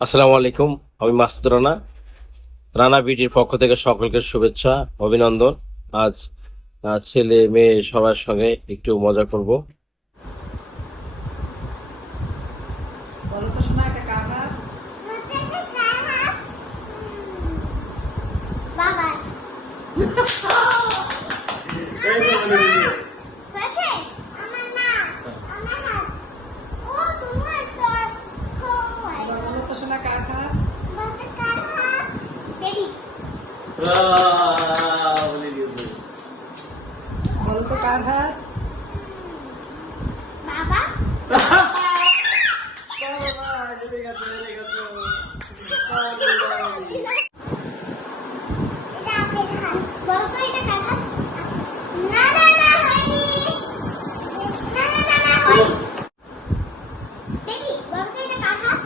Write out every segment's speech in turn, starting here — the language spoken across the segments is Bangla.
আসসালামু আলাইকুম আমি মাসুদ রানা। রানা বিটির পক্ষ থেকে সকলকে শুভেচ্ছা অভিনন্দন। আজ ছেলে মেয়ে সবার সঙ্গে একটু মজা করব। বাবা হয়েছে আমার না আমার হাত ও তোমার তোর হয় বলো তো শোনা কাকা বাবা কার হাত বেবি বলো তো কার হাত বাবা এটা আপেল হাত বলো তো এটা কার হাত না না না হয়নি না না না না হয়নি বেবি বলো তো এটা কার হাত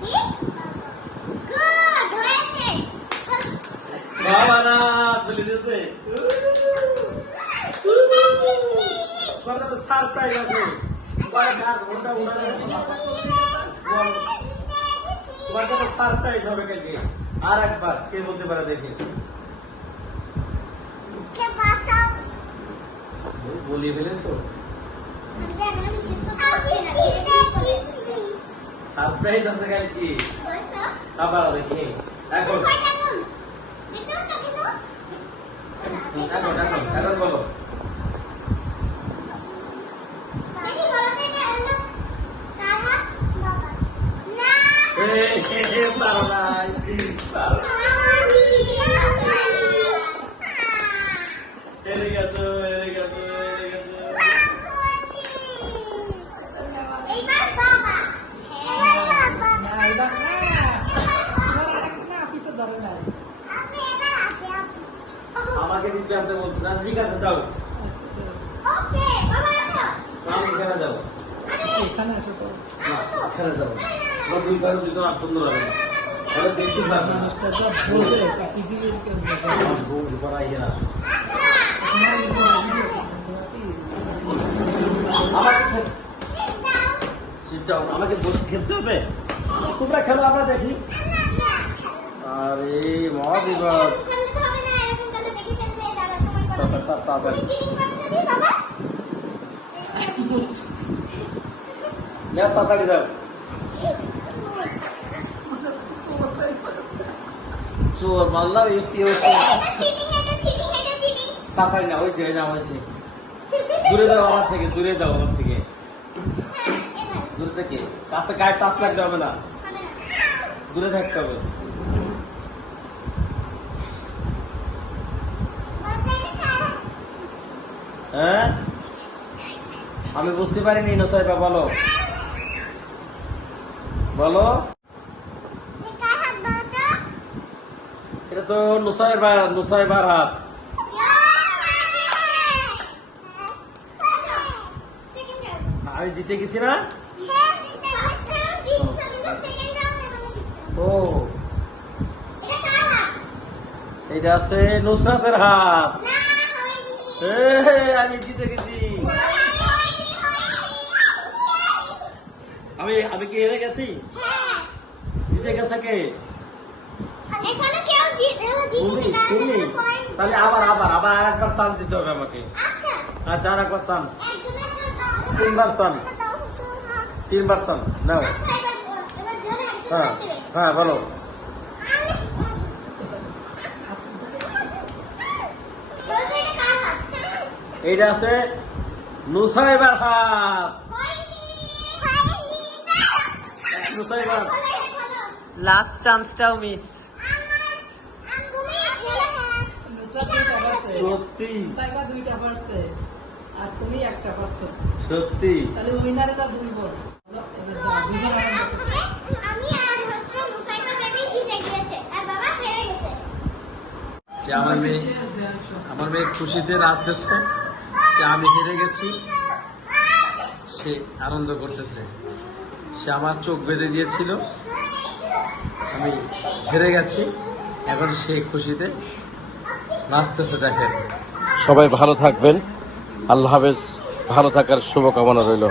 কি গুড হয়েছে বাবা না তুলে দিয়েছে সারপ্রাইজ আছে। তোমার কাছে সারপ্রাইজ হবে কালকে। আর একবার কে বলতে পারে দেখে। বলিয়ে ফেলেছো? সারপ্রাইজ আছে কালকে। আবার দেখি। এখন। এখন এখন এখন বলো বেবি বলো তো এটা হলো কার হাত বাবা না এ পারো নাই হেরে গেছো হেরে গেছো হেরে গেছো আমাকে দিতে আনতে বলছো। না ঠিক আছে যাও। আচ্ছা, এখানে যাব এখানে না এখানে যাব আর সুন্দর হবে তাহলে দেখতে পারবে আমাকে বসে খেলতে হবে? তোমরা খেলো আমরা দেখি। আরে মহাবিপদ তাড়াতাড়ি তাড়াতাড়ি যাও। চোর না হয়েছে হয়ে হয়েছে দূরে যাও আমার থেকে, দূরে যাও আমার থেকে। থেকে কাছে গায়ে টাচ লাগতে হবে না। দূরে থাকতে হবে। হ্যাঁ? আমি বুঝতে পারিনি নসাইবা বলো। বলো। এটা তো নুসাইবা নুসাইবার হাত আমি জিতে গেছি না? ও। এটা আছে নুসরাতের হাত। আমি জিতে গেছি। আমি আমি কি হেরে গেছি? জিতে গেছে কে? এখানে কেউ জিত তাহলে আবার আবার আবার একবার চান্স দিতে হবে আমাকে। আচ্ছা। আচ্ছা আর একবার চান্স তিনবার চান দাও তিনবার চান নাও। আচ্ছা এবার এবার ধরে একজন হ্যাঁ হ্যাঁ বলো। এইটা আছে নুসাইবার হাত হয়নি হয়নি নুসাইবার বলো এটা বলো লাস্ট চান্সটাও মিস সত্যি। দুইটা পারছে আর তুমি একটা পারছ। সত্যি। তাহলে উইনারে তার দুই বলো, আমার মেয়ে। আমার খুশিতে নাচছে যে আমি হেরে গেছি সে আনন্দ করতেছে। সে আমার চোখ বেঁধে দিয়েছিল। আমি হেরে গেছি। এখন সে খুশিতে নাচতেছে, দেখেন। সবাই ভালো থাকবেন। আল্লাহ হাফেজ। ভালো থাকার শুভকামনা রইল।